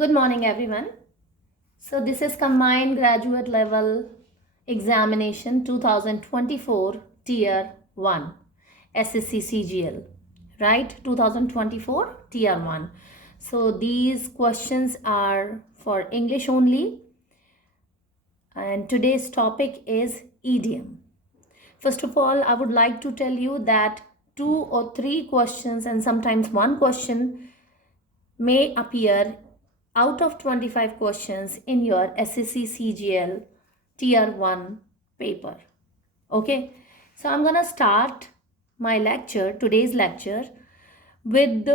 Good morning, everyone. So, this is Combined Graduate Level Examination 2024 Tier 1 SSC CGL, right? 2024 Tier 1. So, these questions are for English only, and today's topic is idiom. First of all, I would like to tell you that 2 or 3 questions and sometimes one question may appear out of 25 questions in your SSC CGL Tier 1 paper. Okay, so I'm gonna start my lecture, today's lecture, with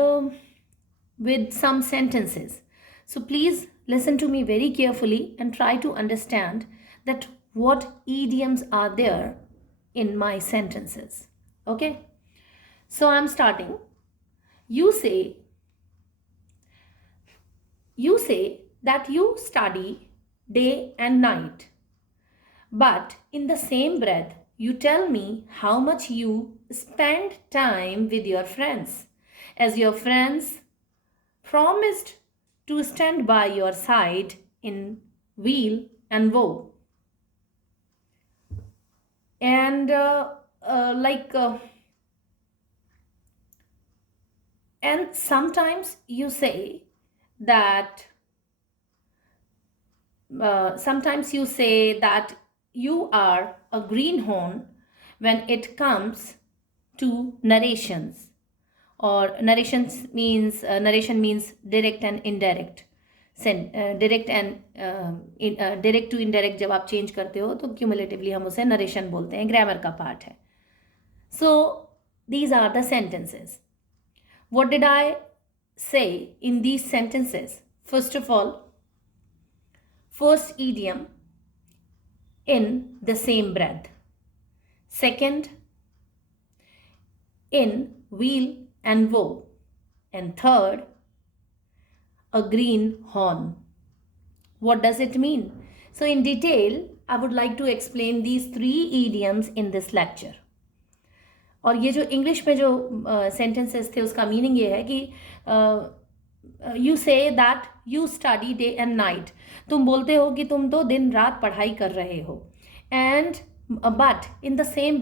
some sentences. So please listen to me very carefully and try to understand that what idioms are there in my sentences. Okay, so I'm starting. You say that you study day and night, but in the same breath, you tell me how much you spend time with your friends, as your friends promised to stand by your side in weal and woe. And and sometimes you say that you are a greenhorn when it comes to narrations. Or narration means direct and indirect. Direct to indirect जब आप change करते हो तो cumulatively हम उसे narration बोलते हैं, grammar का पार्ट है. So these are the sentences. What did I say in these sentences? First of all, first idiom, in the same breath. Second, in weal and woe. And third, a green horn. What does it mean? So in detail, I would like to explain these 3 idioms in this lecture. और ये जो English में जो sentences थे उसका meaning ये है कि you say that you study day and night. तुम बोलते हो कि तुम तो दिन रात पढ़ाई कर रहे हो. And but in the same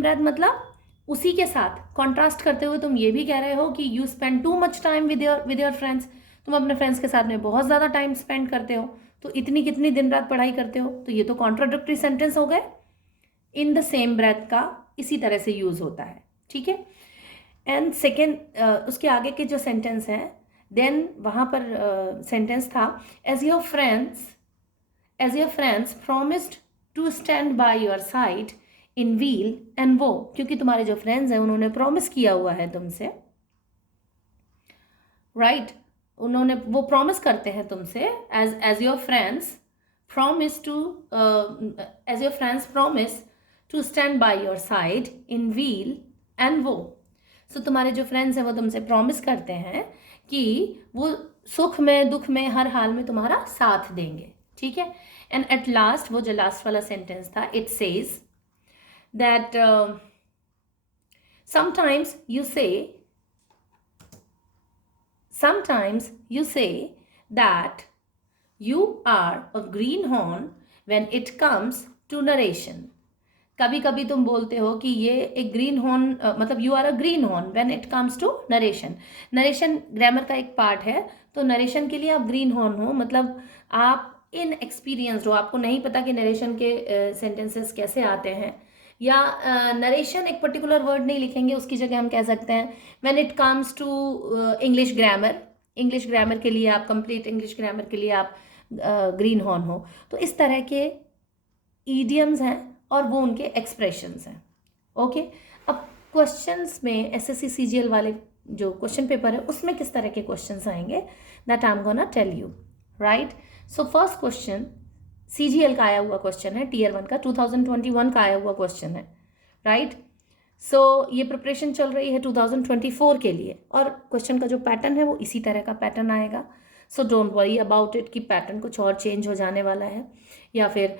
breath मतलब उसी के साथ कॉन्ट्रास्ट करते हुए तुम ये भी कह रहे हो कि you spend too much time with your friends. तुम अपने फ्रेंड्स के साथ में बहुत ज़्यादा टाइम स्पेंड करते हो. तो इतनी कितनी दिन रात पढ़ाई करते हो? तो ये तो कॉन्ट्राडिक्टरी सेंटेंस हो गए. इन द सेम ब्रेथ का इसी तरह से यूज़ होता है. ठीक है. एंड सेकेंड, उसके आगे के जो सेंटेंस हैं, देन वहाँ पर सेंटेंस था as your friends promised to stand by your side in weal and woe. क्योंकि तुम्हारे जो फ्रेंड्स हैं उन्होंने प्रॉमिस किया हुआ है तुमसे, राइट. उन्होंने वो प्रॉमिस करते हैं तुमसे as your friends promise to stand by your side in weal and woe. So तुम्हारे जो फ्रेंड्स हैं वो तुमसे प्रॉमिस करते हैं कि वो सुख में दुख में हर हाल में तुम्हारा साथ देंगे. ठीक है. एंड एट लास्ट, वो जो लास्ट वाला सेंटेंस था, it says that sometimes you say that you are a greenhorn when it comes to narration. कभी कभी तुम बोलते हो कि ये एक ग्रीन हॉर्न, मतलब you are a green horn when it comes to narration. Narration grammar का एक पार्ट है, तो नरेशन के लिए आप ग्रीन हॉर्न हो, मतलब आप इन एक्सपीरियंस्ड हो, आपको नहीं पता कि नरेशन के सेंटेंसेस कैसे आते हैं. या नरेशन एक पर्टिकुलर वर्ड नहीं लिखेंगे, उसकी जगह हम कह सकते हैं when it comes to English grammar के लिए आप, कंप्लीट इंग्लिश ग्रामर के लिए आप ग्रीन हॉर्न हो. तो इस तरह के ईडियम्स हैं और वो उनके एक्सप्रेशंस हैं. ओके. अब क्वेश्चंस में एसएससी सीजीएल वाले जो क्वेश्चन पेपर है उसमें किस तरह के क्वेश्चंस आएंगे, that I am gonna tell you, right. So first question CGL का आया हुआ क्वेश्चन है, टीयर 1 का 2021 का आया हुआ क्वेश्चन है, राइट. सो ये प्रिपरेशन चल रही है 2024 के लिए, और क्वेश्चन का जो पैटर्न है वो इसी तरह का पैटर्न आएगा. So don't worry about it कि पैटर्न कुछ और चेंज हो जाने वाला है या फिर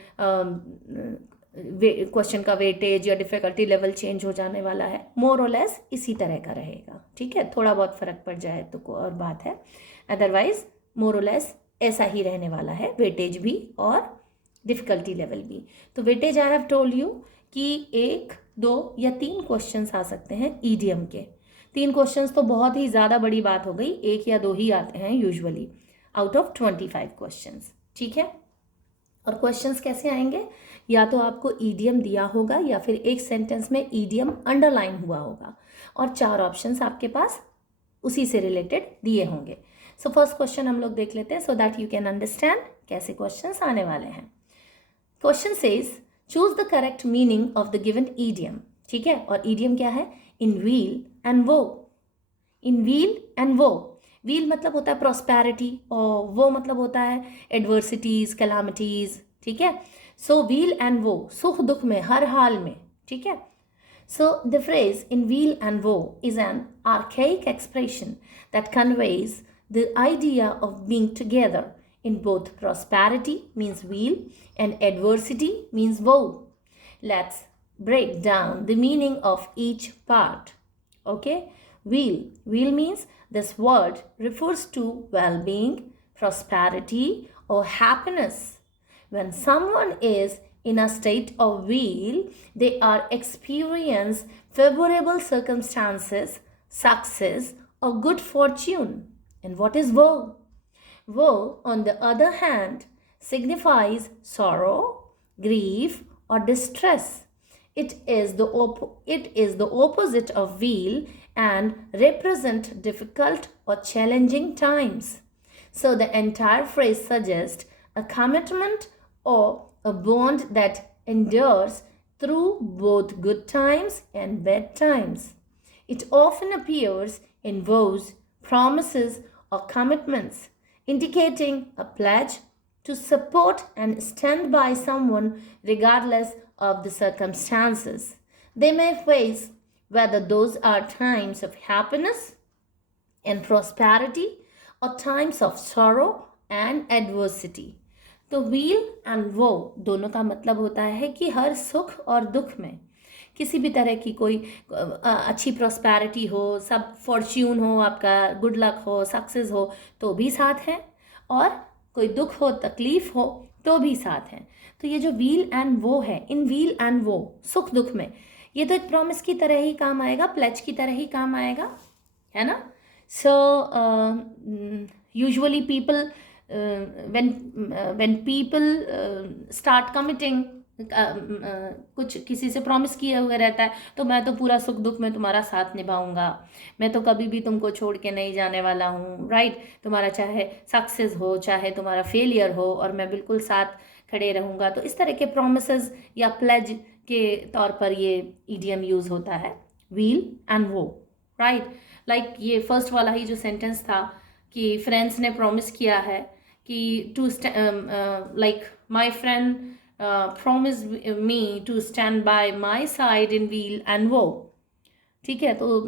क्वेश्चन का वेटेज या डिफिकल्टी लेवल चेंज हो जाने वाला है. मोर और लेस इसी तरह का रहेगा. ठीक है. थोड़ा बहुत फर्क पड़ जाए तो और बात है, अदरवाइज मोर और लेस ऐसा ही रहने वाला है, वेटेज भी और डिफ़िकल्टी लेवल भी। तो weightage I have told you कि 1, 2 या 3 क्वेश्चंस आ सकते हैं ईडियम के। 3 क्वेश्चंस तो बहुत ही ज़्यादा बड़ी बात हो गई, 1 या 2 ही आते हैं यूजुअली आउट ऑफ 25 क्वेश्चंस, ठीक है। और क्वेश्चंस कैसे आएंगे, या तो आपको ईडियम दिया होगा या फिर एक सेंटेंस में ईडियम अंडरलाइन हुआ होगा और 4 ऑप्शंस आपके पास उसी से रिलेटेड दिए होंगे। सो फर्स्ट क्वेश्चन हम लोग देख लेते हैं so that you can understand कैसे क्वेश्चंस आने वाले हैं। Question says choose the correct meaning of the given idiom, ठीक है। और ईडियम क्या है, इन व्हील एंड वो। इन व्हील एंड वो, व्हील मतलब होता है प्रॉस्पेरिटी और वो मतलब होता है एडवर्सिटीज, कैलामिटीज, ठीक है। सो व्हील एंड वो, सुख दुख में, हर हाल में, ठीक है। So the phrase in wheel and woe is an archaic expression that conveys the idea of being together in both prosperity means wheel and adversity means woe. Let's break down the meaning of each part. Okay? Wheel. Wheel means this word refers to well-being, prosperity or happiness. When someone is in a state of wheel, they are experience favorable circumstances, success, or good fortune. And what is woe? Woe, on the other hand, signifies sorrow, grief, or distress. It is the opposite of weal and represent difficult or challenging times. So the entire phrase suggests a commitment or a bond that endures through both good times and bad times. It often appears in vows, promises, or commitments, indicating a pledge to support and stand by someone regardless of the circumstances they may face, whether those are times of happiness and prosperity or times of sorrow and adversity. तो wheel and वो दोनों का मतलब होता है कि हर सुख और दुख में किसी भी तरह की कोई अच्छी प्रॉस्पेरिटी हो, सब फॉर्च्यून हो, आपका गुड लक हो, सक्सेस हो तो भी साथ हैं, और कोई दुख हो, तकलीफ हो तो भी साथ हैं। तो ये जो व्हील एंड वो है, इन व्हील एंड वो, सुख दुख में, ये तो एक प्रॉमिस की तरह ही काम आएगा, प्लेज की तरह ही काम आएगा, है ना। So usually people when people start committing, कुछ किसी से प्रॉमिस किया हुआ रहता है तो मैं तो पूरा सुख दुख में तुम्हारा साथ निभाऊंगा, मैं तो कभी भी तुमको छोड़ के नहीं जाने वाला हूँ, राइट। तुम्हारा चाहे सक्सेस हो चाहे तुम्हारा फेलियर हो और मैं बिल्कुल साथ खड़े रहूँगा। तो इस तरह के प्रोमिसेस या प्लेज के तौर पर ये ईडियम यूज़ होता है, व्हील एंड वो, राइट। लाइक ये फर्स्ट वाला ही जो सेंटेंस था कि फ्रेंड्स ने प्रॉमिस किया है कि to like my friend promise me to stand by my side in weal and woe, ठीक है। तो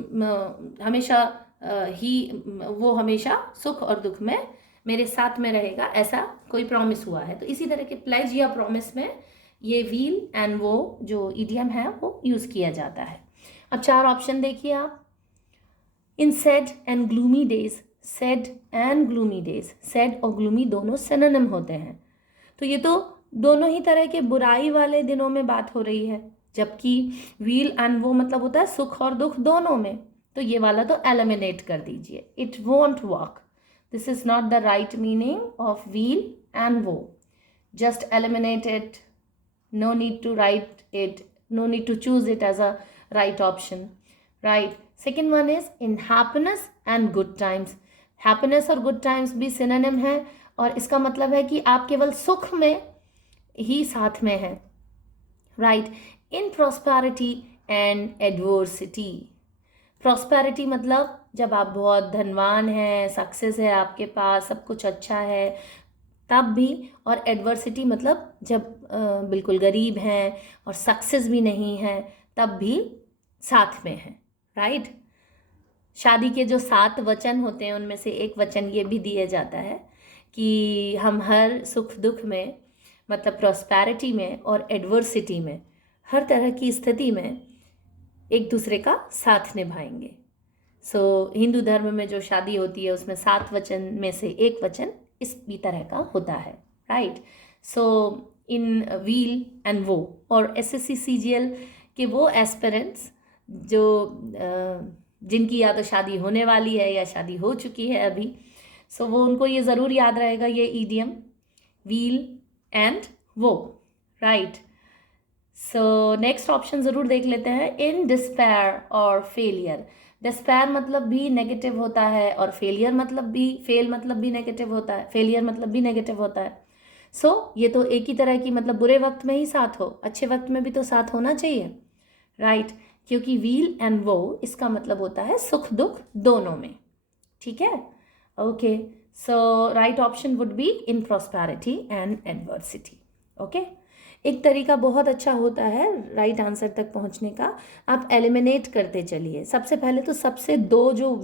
हमेशा वो हमेशा सुख और दुख में मेरे साथ में रहेगा, ऐसा कोई प्रॉमिस हुआ है। तो इसी तरह के प्लेज या प्रॉमिस में ये व्हील एंड वो जो ईडियम है वो यूज़ किया जाता है। अब 4 ऑप्शन देखिए आप। In sad and gloomy days, sad and gloomy days, sad और ग्लूमी दोनों सिनोनिम होते हैं, तो ये तो दोनों ही तरह के बुराई वाले दिनों में बात हो रही है, जबकि व्हील एंड वो मतलब होता है सुख और दुख दोनों में। तो ये वाला तो एलिमिनेट कर दीजिए, it won't work, this is not the right meaning of wheel and वो, just eliminate it, no need to write it, no need to choose it as a right option, right. Second one is in happiness and good times, happiness और good times भी synonym है और इसका मतलब है कि आप केवल सुख में ही साथ में हैं, right. in prosperity and adversity, prosperity मतलब जब आप बहुत धनवान हैं, सक्सेस है आपके पास, सब कुछ अच्छा है तब भी, और एडवर्सिटी मतलब जब बिल्कुल गरीब हैं और सक्सेस भी नहीं है तब भी साथ में हैं, राइट। शादी के जो 7 वचन होते हैं उनमें से एक वचन ये भी दिया जाता है कि हम हर सुख दुख में, मतलब प्रॉस्पेरिटी में और एडवर्सिटी में, हर तरह की स्थिति में एक दूसरे का साथ निभाएंगे। सो हिंदू धर्म में जो शादी होती है उसमें 7 वचन में से एक वचन इस भी तरह का होता है, right. So in weal and वो, और एसएससी सीजीएल के वो एस्पिरेंट्स जो जिनकी या तो शादी होने वाली है या शादी हो चुकी है अभी, सो वो उनको ये ज़रूर याद रहेगा ये ईडियम, व्हील एंड वो, राइट। सो नेक्स्ट ऑप्शन ज़रूर देख लेते हैं, इन डिस्पेयर और फेलियर। डिस्पेयर मतलब भी नेगेटिव होता है और फेलियर मतलब भी, फेल मतलब भी नेगेटिव होता है, फेलियर मतलब भी नेगेटिव होता है। सो ये तो एक ही तरह की, मतलब बुरे वक्त में ही साथ हो, अच्छे वक्त में भी तो साथ होना चाहिए, राइट। क्योंकि व्हील एंड वो इसका मतलब होता है सुख दुख दोनों में, ठीक है। Okay, so right option would be in prosperity and adversity. Okay, एक तरीका बहुत अच्छा होता है राइट आंसर तक पहुंचने का, आप एलिमिनेट करते चलिए। सबसे पहले तो सबसे दो जो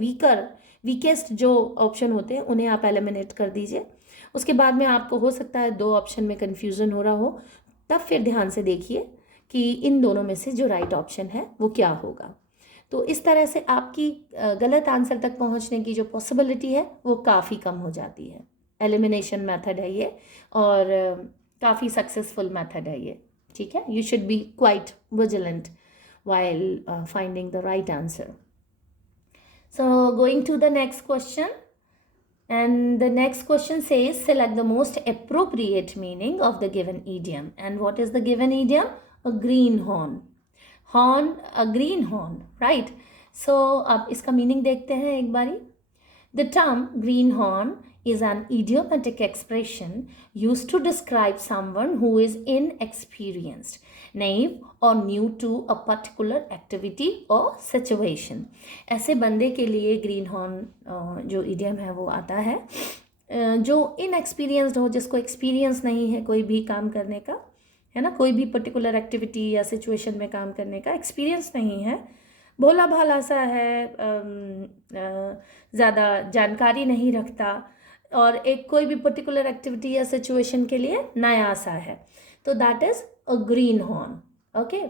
वीकेस्ट जो ऑप्शन होते हैं उन्हें आप एलिमिनेट कर दीजिए। उसके बाद में आपको हो सकता है दो ऑप्शन में कन्फ्यूज़न हो रहा हो, तब फिर ध्यान से देखिए कि इन दोनों में से जो राइट ऑप्शन है वो क्या होगा। तो इस तरह से आपकी गलत आंसर तक पहुंचने की जो पॉसिबिलिटी है वो काफ़ी कम हो जाती है। एलिमिनेशन मेथड है ये, और काफ़ी सक्सेसफुल मेथड है ये, ठीक है। You should be quite vigilant while finding the right answer. So going to the next question, and the next question says select the most appropriate meaning of the given idiom. And what is the given idiom? A greenhorn. Horn, a green horn, right. So अब इसका meaning देखते हैं एक बारी। The term green horn is an idiomatic expression used to describe someone who is inexperienced, naive or new to a particular activity or situation. ऐसे बंदे के लिए ग्रीन हॉर्न जो इडियम है वो आता है जो इनएक्सपीरियंस्ड हो, जिसको एक्सपीरियंस नहीं है कोई भी काम करने का, है ना, कोई भी पर्टिकुलर एक्टिविटी या सिचुएशन में काम करने का एक्सपीरियंस नहीं है, भोला भाला सा है, ज़्यादा जानकारी नहीं रखता, और एक कोई भी पर्टिकुलर एक्टिविटी या सिचुएशन के लिए नया सा है, तो that is a green horn. Okay,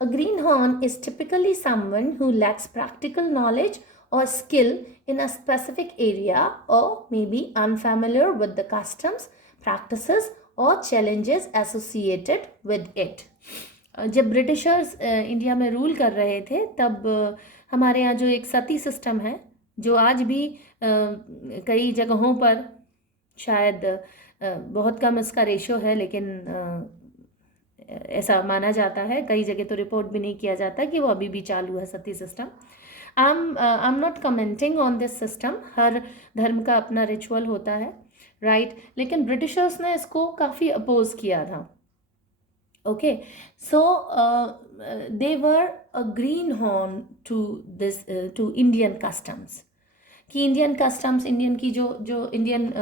a green horn is typically someone who lakhs practical knowledge or skill in a specific area or may be unfamiliar with the customs, practices or challenges associated with it. जब Britishers India में rule कर रहे थे तब हमारे यहाँ जो एक सती सिस्टम है, जो आज भी कई जगहों पर शायद बहुत कम इसका रेशो है, लेकिन ऐसा माना जाता है, कई जगह तो रिपोर्ट भी नहीं किया जाता कि वो अभी भी चालू है Sati system. I am not commenting on this system, हर धर्म का अपना रिचुअल होता है, राइट, लेकिन ब्रिटिशर्स ने इसको काफ़ी अपोज किया था। Okay, so they were a green horn to Indian customs, कि इंडियन कस्टम्स, इंडियन की जो इंडियन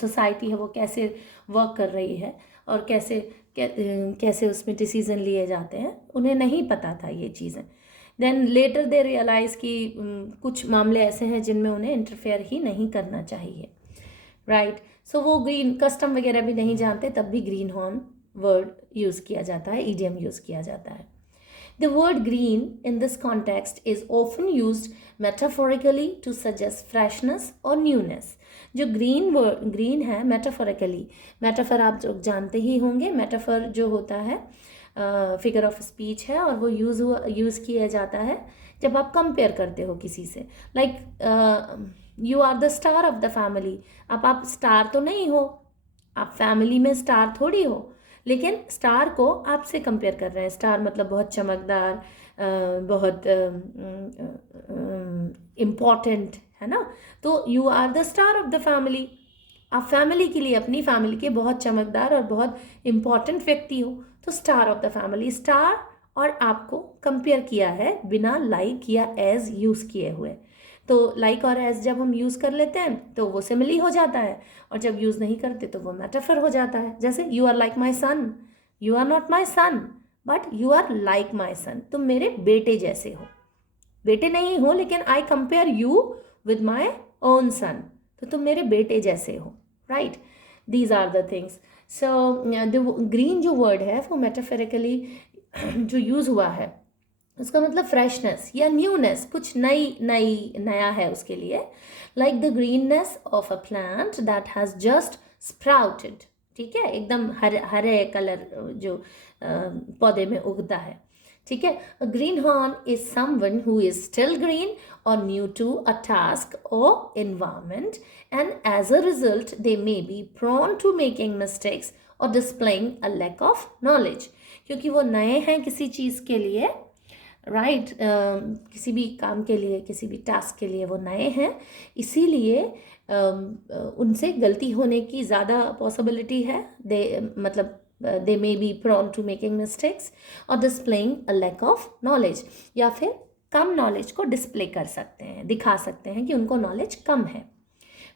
सोसाइटी है वो कैसे वर्क कर रही है और कैसे उसमें डिसीज़न लिए जाते हैं, उन्हें नहीं पता था ये चीज़ें। देन लेटर दे रियलाइज़ कि कुछ मामले ऐसे हैं जिनमें उन्हें इंटरफेयर ही नहीं करना चाहिए, राइट। सो वो ग्रीन कस्टम वगैरह भी नहीं जानते, तब भी ग्रीन हॉर्न वर्ड यूज़ किया जाता है, ईडियम यूज़ किया जाता है। The word green in this context is often used metaphorically to suggest freshness or newness. जो green है metaphorically, metaphor आप जो जानते ही होंगे, metaphor जो होता है फिगर ऑफ स्पीच है, और वो यूज़ किया जाता है जब आप कंपेयर करते हो किसी से, like you are the star of the family. अब आप स्टार तो नहीं हो, आप फैमिली में स्टार थोड़ी हो, लेकिन स्टार को आपसे कंपेयर कर रहे हैं। स्टार मतलब बहुत चमकदार, बहुत इम्पॉर्टेंट, है ना, तो you are the star of the family. आप फैमिली के लिए, अपनी फैमिली के बहुत चमकदार और बहुत इम्पॉर्टेंट व्यक्ति हो, तो star of the family. Star और आपको कंपेयर किया है बिना लाइक या एज यूज़ किए हुए। तो लाइक और एज जब हम यूज़ कर लेते हैं तो वो सिमिली हो जाता है, और जब यूज़ नहीं करते तो वो मेटाफर हो जाता है। जैसे you are like my son, you are not my son but you are like my son, तुम मेरे बेटे जैसे हो। बेटे नहीं हो लेकिन I compare you with my own son, तो तुम मेरे बेटे जैसे हो, right. These are the things. So the green जो वर्ड है वो मेटाफरिकली जो यूज़ हुआ है उसका मतलब फ्रेशनेस या न्यूनेस, कुछ नया है उसके लिए. Like the greenness of a plant that has just sprouted. ठीक है, एकदम हरे हरे कलर जो पौधे में उगता है. ठीक है, a green horn is someone who is still green और न्यू टू अ टास्क और environment, and as a result they may be prone to making mistakes or displaying a lack of knowledge. क्योंकि वो नए हैं किसी चीज़ के लिए, right, किसी भी काम के लिए, किसी भी टास्क के लिए वो नए हैं, इसीलिए उनसे गलती होने की ज़्यादा पॉसिबिलिटी है. मतलब they may be prone to making mistakes और displaying a lack of knowledge, या फिर कम नॉलेज को डिस्प्ले कर सकते हैं, दिखा सकते हैं कि उनको नॉलेज कम है.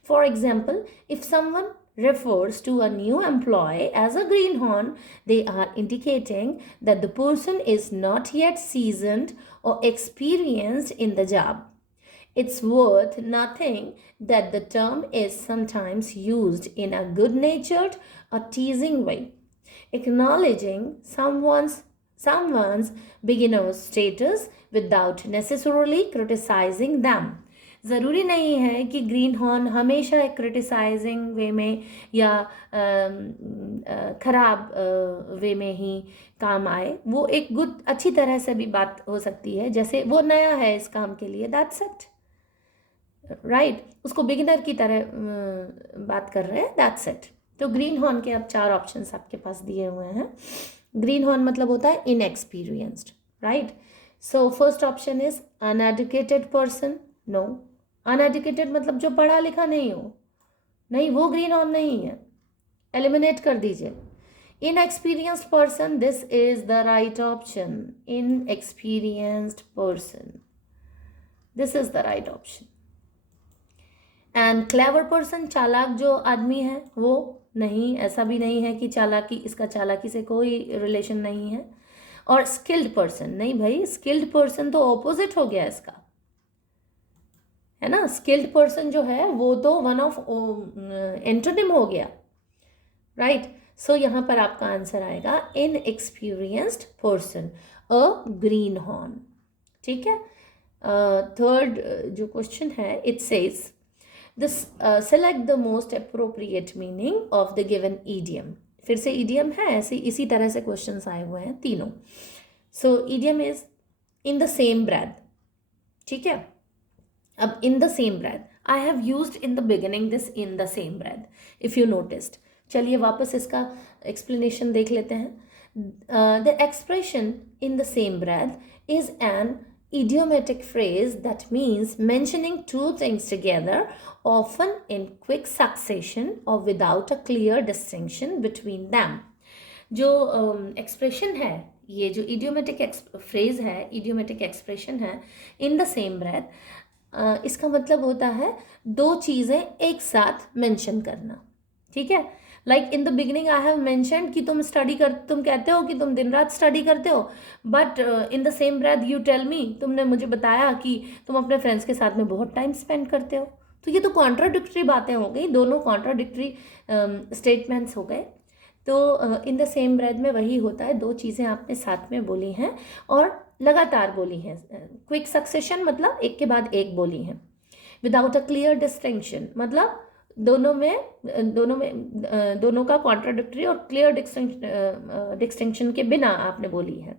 For example, if someone refers to a new employee as a greenhorn, they are indicating that the person is not yet seasoned or experienced in the job. It's worth noting that the term is sometimes used in a good natured or teasing way, acknowledging someone's beginner's status without necessarily criticizing them. ज़रूरी नहीं है कि green horn हमेशा एक criticising वे में या ख़राब वे में ही काम आए. वो एक गुड अच्छी तरह से भी बात हो सकती है, जैसे वो नया है इस काम के लिए, दैट्स इट, राइट. उसको बिगिनर की तरह बात कर रहे हैं, दैट्स इट. तो ग्रीन हॉर्न के अब 4 ऑप्शंस आपके पास दिए हुए हैं. ग्रीन हॉर्न मतलब होता है inexperienced, right. So first option is uneducated person. No, uneducated मतलब जो पढ़ा लिखा नहीं हो, नहीं, वो ग्रीन हॉर्न नहीं है, एलिमिनेट कर दीजिए. Inexperienced person, this is the right option. Inexperienced person, this is the right option. And clever person, चालाक जो आदमी है वो नहीं, ऐसा भी नहीं है कि चालाकी, इसका चालाकी से कोई रिलेशन नहीं है. और स्किल्ड पर्सन, नहीं भाई, स्किल्ड पर्सन तो ऑपोजिट हो गया इसका, है ना. स्किल्ड पर्सन जो है वो तो वन ऑफ एंटोनिम हो गया, राइट. सो यहाँ पर आपका आंसर आएगा इनएक्सपीरियंस्ड पर्सन, अ ग्रीन हॉर्न. ठीक है. थर्ड जो क्वेश्चन है, it says this select the most appropriate meaning of the given idiom. फिर से idiom है, ऐसे इसी तरह से क्वेश्चंस आए हुए हैं तीनों. so idiom is in the same breath. ठीक है. अब in the same breath, I have used in the beginning this in the same breath, if you noticed. चलिए वापस इसका explanation देख लेते हैं. The expression in the same breath is an idiomatic phrase that means mentioning two things together, often in quick succession or without a clear distinction between them. जो expression है, ये जो idiomatic phrase है, idiomatic expression है in the same breath, इसका मतलब होता है दो चीज़ें एक साथ मेंशन करना. ठीक है. Like in the beginning I have mentioned कि तुम कहते हो कि तुम दिन रात स्टडी करते हो, but in the same breath you tell me, तुमने मुझे बताया कि तुम अपने फ्रेंड्स के साथ में बहुत टाइम स्पेंड करते हो. तो ये तो कॉन्ट्राडिक्टरी बातें हो गई, दोनों कॉन्ट्राडिक्टरी स्टेटमेंट्स हो गए. तो इन द सेम ब्रेथ में वही होता है, दो चीज़ें आपने साथ में बोली हैं और लगातार बोली हैं. क्विक सक्सेशन मतलब एक के बाद एक बोली हैं. विदाउट अ क्लियर डिस्टिंक्शन मतलब दोनों का कॉन्ट्राडिक्टरी और क्लियर डिस्टिंक्शन के बिना आपने बोली है.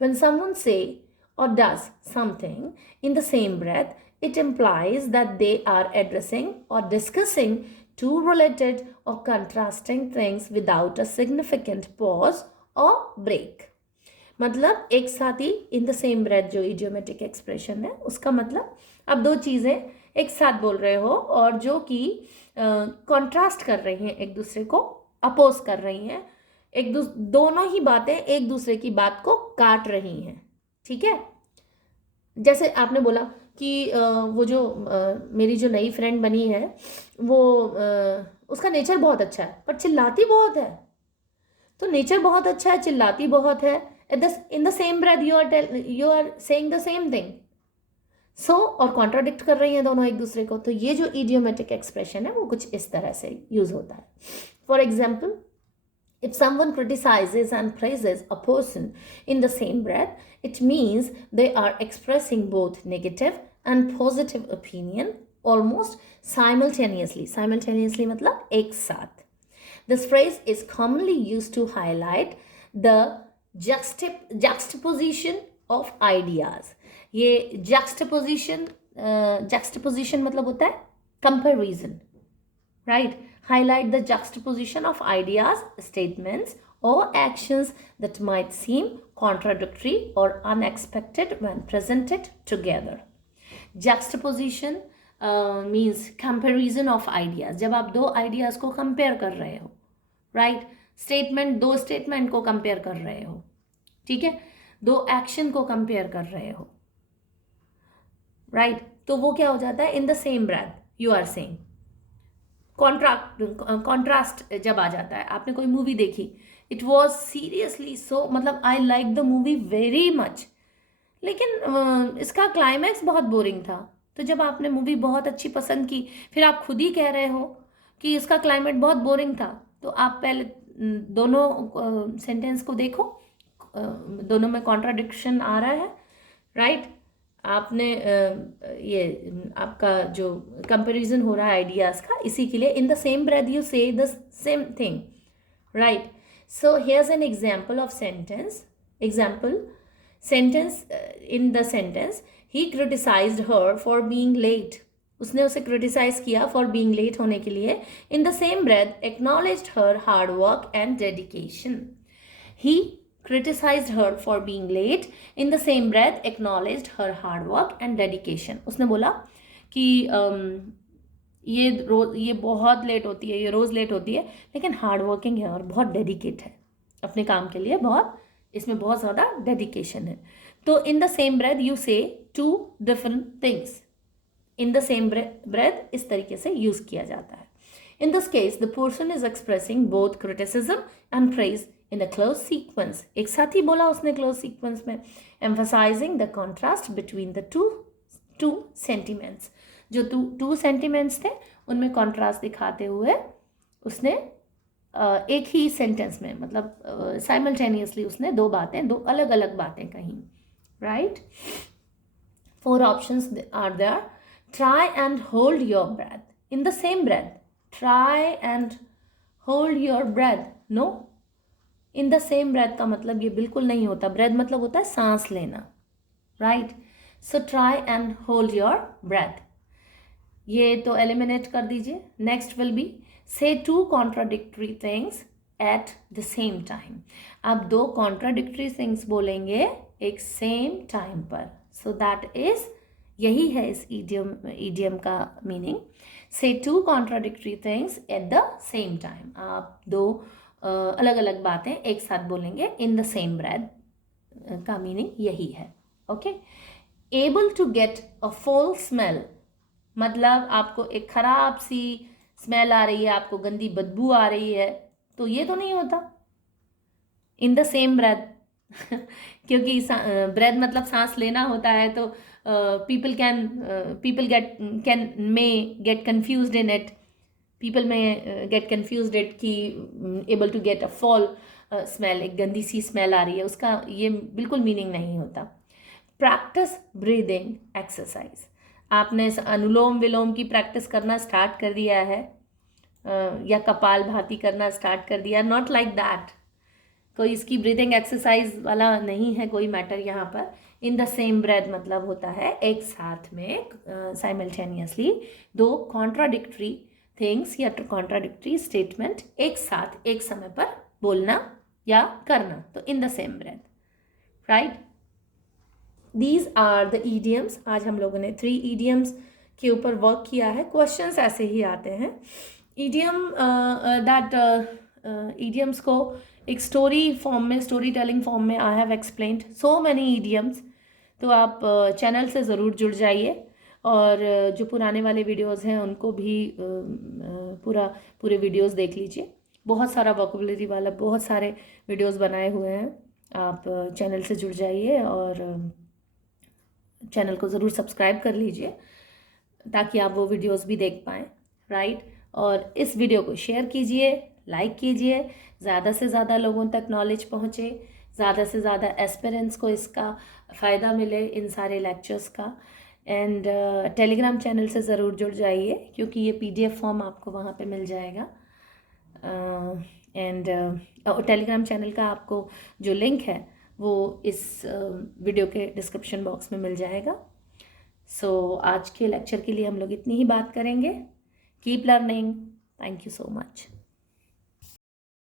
When someone say or does something in the same breath, it implies that they are addressing or discussing two related or contrasting things without a significant pause or break. मतलब एक साथ ही इन the same breath जो idiomatic expression है, उसका मतलब आप दो चीज़ें एक साथ बोल रहे हो और जो कि कॉन्ट्रास्ट कर रही हैं, एक दूसरे को अपोज कर रही हैं, दोनों ही बातें एक दूसरे की बात को काट रही हैं. ठीक है. जैसे आपने बोला कि वो जो मेरी जो नई फ्रेंड बनी है वो उसका नेचर बहुत अच्छा है पर चिल्लाती बहुत है. तो नेचर बहुत अच्छा है, चिल्लाती बहुत है, in the same breath you are saying the same thing. So और कॉन्ट्राडिक्ट कर रही हैं दोनों एक दूसरे को. तो ये जो इडियोमेटिक एक्सप्रेशन है वो कुछ इस तरह से यूज होता है. For example, If someone criticizes and praises a person in the same breath, it means they are expressing both negative and positive opinion almost simultaneously. Simultaneously मतलब एक साथ. This phrase is commonly used to highlight the juxtaposition of ideas. ये juxtaposition मतलब होता है comparison, right? Highlight the juxtaposition of ideas, statements, or actions that might seem contradictory or unexpected when presented together. Juxtaposition means comparison of ideas. जब आप दो ideas को compare कर रहे हो, right? Statement, दो statement को compare कर रहे हो, ठीक है? दो action को compare कर रहे हो, right? तो वो क्या हो जाता है? In the same breath, you are saying. Contrast जब आ जाता है, आपने कोई मूवी देखी, इट वॉज सीरियसली सो, मतलब I like the movie very much, लेकिन इसका क्लाइमैक्स बहुत बोरिंग था. तो जब आपने मूवी बहुत अच्छी पसंद की, फिर आप खुद ही कह रहे हो कि इसका क्लाइमैक्स बहुत बोरिंग था, तो आप पहले दोनों सेंटेंस को देखो, दोनों में कॉन्ट्राडिक्शन आ रहा है, राइट? आपने ये आपका जो कंपैरिजन हो रहा है आइडियाज का, इसी के लिए in the same breath you say the same thing, right? So here's an example of sentence. Sentence in the sentence, he criticized her for being late. उसने उसे क्रिटिसाइज किया फॉर बीइंग लेट होने के लिए. In the same breath acknowledged her hard work and dedication. He criticized her for being late. In the same breath acknowledged her hard work and dedication. उसने बोला कि ये बहुत लेट होती है, ये रोज़ लेट होती है, लेकिन हार्ड वर्किंग है और बहुत डेडिकेट है अपने काम के लिए, बहुत इसमें बहुत ज़्यादा डेडिकेशन है. तो in the same breath you say two different things. In the same breath इस तरीके से यूज़ किया जाता है. In this case, the person is expressing both criticism and praise in a close sequence. एक साथ ही बोला उसने close sequence में, emphasizing the contrast between the two sentiments. जो two sentiments थे, उनमें contrast दिखाते हुए उसने एक ही sentence में, मतलब simultaneously उसने दो अलग अलग बातें कहीं, right? 4 options are there. Try and hold your breath. In the same breath, try and hold your breath. No. In the same breath का मतलब ये बिल्कुल नहीं होता. ब्रेथ मतलब होता है सांस लेना, right? So try and hold your breath. ये तो एलिमिनेट कर दीजिए. Next will be say two contradictory things at the same time. आप दो कॉन्ट्राडिक्टरी थिंग्स बोलेंगे एक सेम टाइम पर. सो दैट इज, यही है इस इडियम का meaning. Say two contradictory things at the same time. आप दो अलग अलग बातें एक साथ बोलेंगे. इन द सेम ब्रेथ का मीनिंग यही है. Okay. Able to get a full smell, मतलब आपको एक खराब सी स्मेल आ रही है, आपको गंदी बदबू आ रही है, तो ये तो नहीं होता इन द सेम ब्रेथ. क्योंकि ब्रेथ मतलब सांस लेना होता है, तो people may get confused in it. People may get confused it कि able to get a foul smell, एक गंदी सी स्मेल आ रही है, उसका ये बिल्कुल मीनिंग नहीं होता. Practice breathing exercise. आपने अनुलोम विलोम की प्रैक्टिस करना स्टार्ट कर दिया है या कपाल भाती करना स्टार्ट कर दिया. Not like that. कोई इसकी ब्रीदिंग एक्सरसाइज वाला नहीं है कोई मैटर यहाँ पर. इन द सेम ब्रेथ मतलब होता है एक साथ में साइमल्टेनियसली दो कॉन्ट्राडिक्टरी थिंग्स या कॉन्ट्राडिक्टरी स्टेटमेंट एक साथ एक समय पर बोलना या करना. तो in the same breath, right? These are the idioms. आज हम लोगों ने 3 ईडियम्स के ऊपर वर्क किया है. क्वेश्चंस ऐसे ही आते हैं. ईडियम्स को एक स्टोरी फॉर्म में, स्टोरी टेलिंग फॉर्म में I have explained so many idioms. तो आप चैनल से ज़रूर जुड़ जाइए और जो पुराने वाले वीडियोस हैं उनको भी पूरे वीडियोस देख लीजिए. बहुत सारा वोकैबुलरी वाला बहुत सारे वीडियोस बनाए हुए हैं. आप चैनल से जुड़ जाइए और चैनल को ज़रूर सब्सक्राइब कर लीजिए ताकि आप वो वीडियोस भी देख पाएँ, राइट? और इस वीडियो को शेयर कीजिए, लाइक कीजिए, ज़्यादा से ज़्यादा लोगों तक नॉलेज पहुँचे, ज़्यादा से ज़्यादा एस्पिरेंट्स को इसका फ़ायदा मिले इन सारे लेक्चर्स का। एंड टेलीग्राम चैनल से ज़रूर जुड़ जाइए, क्योंकि ये PDF फॉर्म आपको वहाँ पे मिल जाएगा। एंड टेलीग्राम चैनल का आपको जो लिंक है वो इस वीडियो के डिस्क्रिप्शन बॉक्स में मिल जाएगा। सो आज के लेक्चर के लिए हम लोग इतनी ही बात करेंगे। Keep learning. Thank you so much.